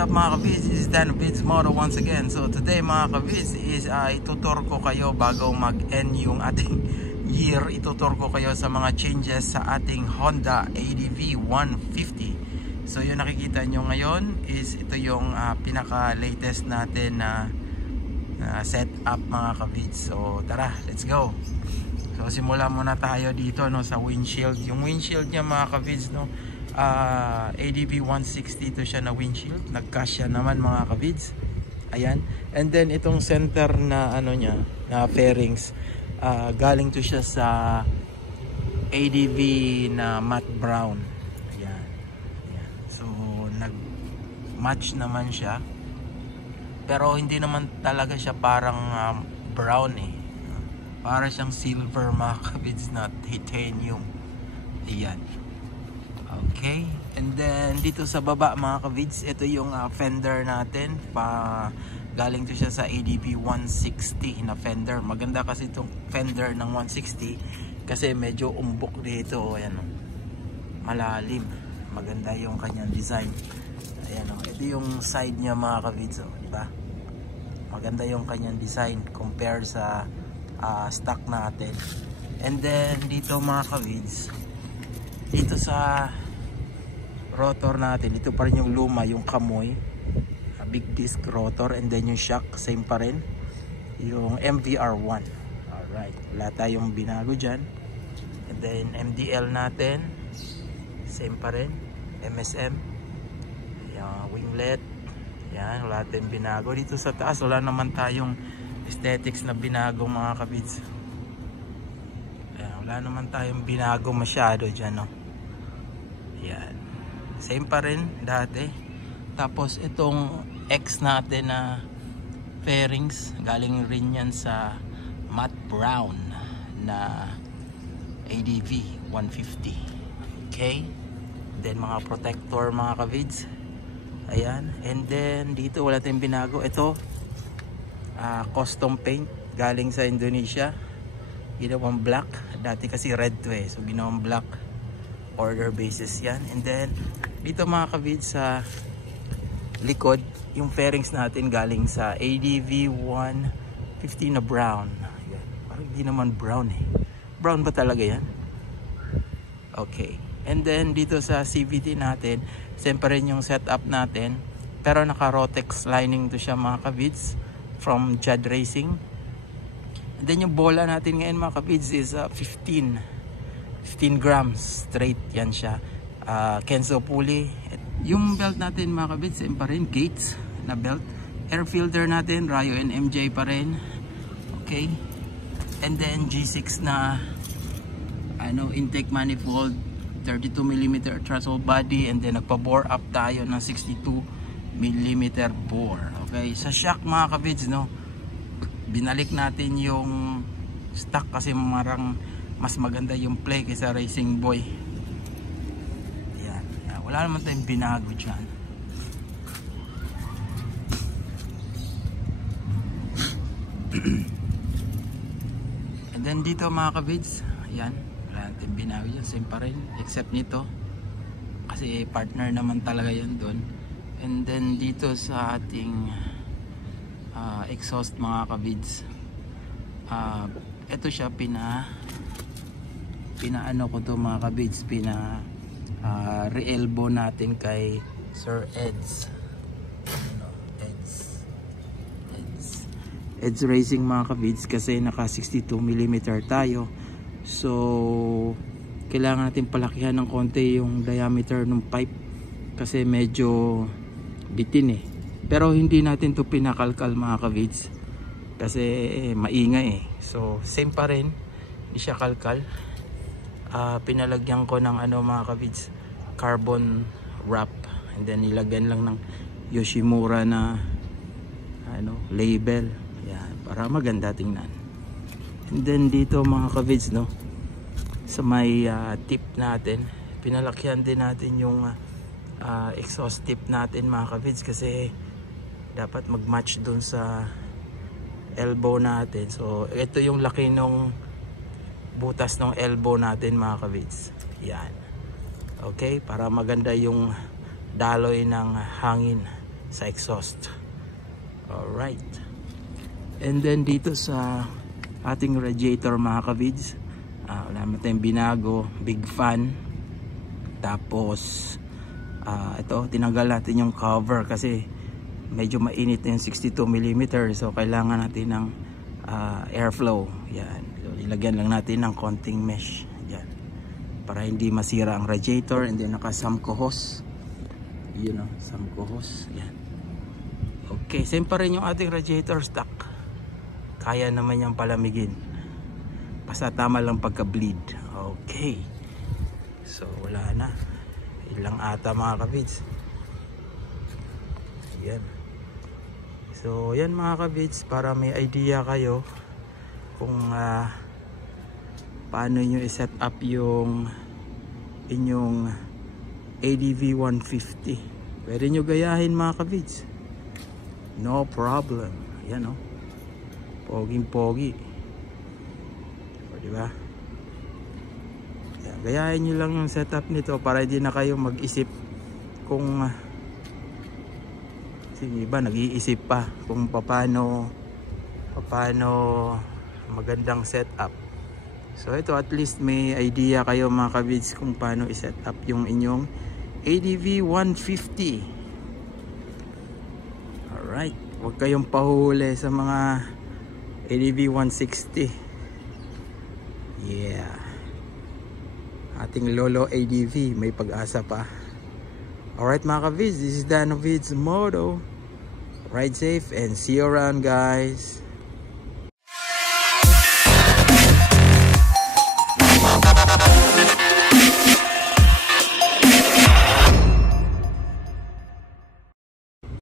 up mga kavids? This is Dan Vids Moto once again. So today mga kavids is itutur ko kayo bago mag-end yung ating year. Itutur ko kayo sa mga changes sa ating Honda ADV 150. So yung nakikita nyo ngayon is ito yung pinaka latest natin na setup mga kavids. So tara, let's go. So simula muna tayo dito no, sa windshield. Yung windshield niya mga kavids no, ADV 160 to siya na windshield. Nagkasya naman mga kavids. Ayan. And then itong center na ano niya, na fairings, galing to siya sa ADV na matte brown. Ayan. Ayan. So nag-match naman siya. Pero hindi naman talaga siya parang brown eh. Para siyang silver mga kavids na titanium. Ayan. Okay, and then dito sa baba mga kavids, ito yung fender natin. Galing to siya sa ADV 160 na fender. Maganda kasi itong fender ng 160 kasi medyo umbok dito. Ayan, malalim. Maganda yung kanyang design. Ayan, ito yung side niya mga kavids, diba? Maganda yung kanyang design compare sa stock natin. And then dito mga kavids, dito sa rotor natin, ito pa rin yung luma, yung kamoy, big disc rotor, and then yung shock same pa rin, yung MVR1. Alright, wala tayong binago dyan. And then MDL natin same pa rin, MSM, yung winglet, yan, wala tayong binago. Dito sa taas wala naman tayong aesthetics na binago mga kabids. Wala naman tayong binago masyado dyan no. Yan, same pa rin dati. Tapos itong X natin na fairings, galing rin yan sa matte brown na ADV 150. Okay, then mga protector mga kavids. Ayan, and then dito wala tayong binago. Ito custom paint galing sa Indonesia, ginawang black. Dati kasi red to eh, so ginawang black. Order basis yan. And then dito mga kavids sa likod, yung fairings natin galing sa ADV 150 na brown. Ayan. Parang hindi naman brown eh. Brown ba talaga yan? Okay. And then dito sa CVT natin, same pa rin yung setup natin, pero naka Rotex lining to siya mga kavids from Judd Racing. And then yung bola natin ngayon mga kavids is 15 grams straight yan siya. Kenzo pulley. Yung belt natin mga kavids same pa rin, Gates na belt. Air filter natin Rayo and MJ pa rin. Okay, and then G6 na intake manifold, 32mm throttle body, and then nagpa-bore up tayo ng 62mm bore. Okay, sa shock mga kavids no, binalik natin yung stock kasi marang mas maganda yung play kaysa Racing Boy. Yan, yan. Wala naman tayong binago dyan. And then dito mga kavids, yan, wala natin binago dyan, same pa rin except nito kasi partner naman talaga yan doon. And then dito sa ating exhaust mga kavids, ito siya pinaano ko to mga kabids, re-elbow natin kay Sir Eds. Eds Racing mga kabids kasi naka 62mm tayo. So kailangan natin palakihan ng konti yung diameter ng pipe kasi medyo bitin eh. Pero hindi natin to pinakalkal mga kavids kasi maingay eh. So same pa rin, hindi siya kalkal. Pinalagyan ko ng mga kavids, carbon wrap, and then nilagyan lang ng Yoshimura na label. Yan, para maganda tingnan. And then dito mga kavids no, sa may tip natin, pinalakyan din natin yung exhaust tip natin mga kavids kasi dapat mag-match dun sa elbow natin. So ito yung laki nung butas ng elbow natin mga kavids. Yan. Okay, para maganda yung daloy ng hangin sa exhaust. Alright. And then dito sa ating radiator mga kavids, wala naman tayong binago, big fan. Tapos ito, tinanggal natin yung cover kasi medyo mainit na yung 62mm, so kailangan natin ng airflow. Yan, so, ilagyan lang natin ng konting mesh yan para hindi masira ang radiator. And then naka Samco hose, Samco hose yan. Okay, same pa rin yung ating radiator stock, kaya naman yung palamigin, basta tama lang pagka bleed. Okay, so wala na, ilang ata mga kavids. Yan. So yan mga kavids, para may idea kayo kung paano nyo i-set up yung inyong ADV 150. Pwede nyo gayahin mga kavids, no problem. Yan o, poging pogi, o diba? Yan, gayahin nyo lang yung setup nito para hindi na kayo mag-isip kung iba nag-iisip pa kung paano magandang setup. So ito, at least may idea kayo mga kavids kung paano i-set up yung inyong ADV 150. Alright, huwag kayong pahuli sa mga ADV 160. Yeah, ating Lolo ADV may pag-asa pa. Alright mga kavids, this is Dan of Vids Moto. Ride safe and see you around guys.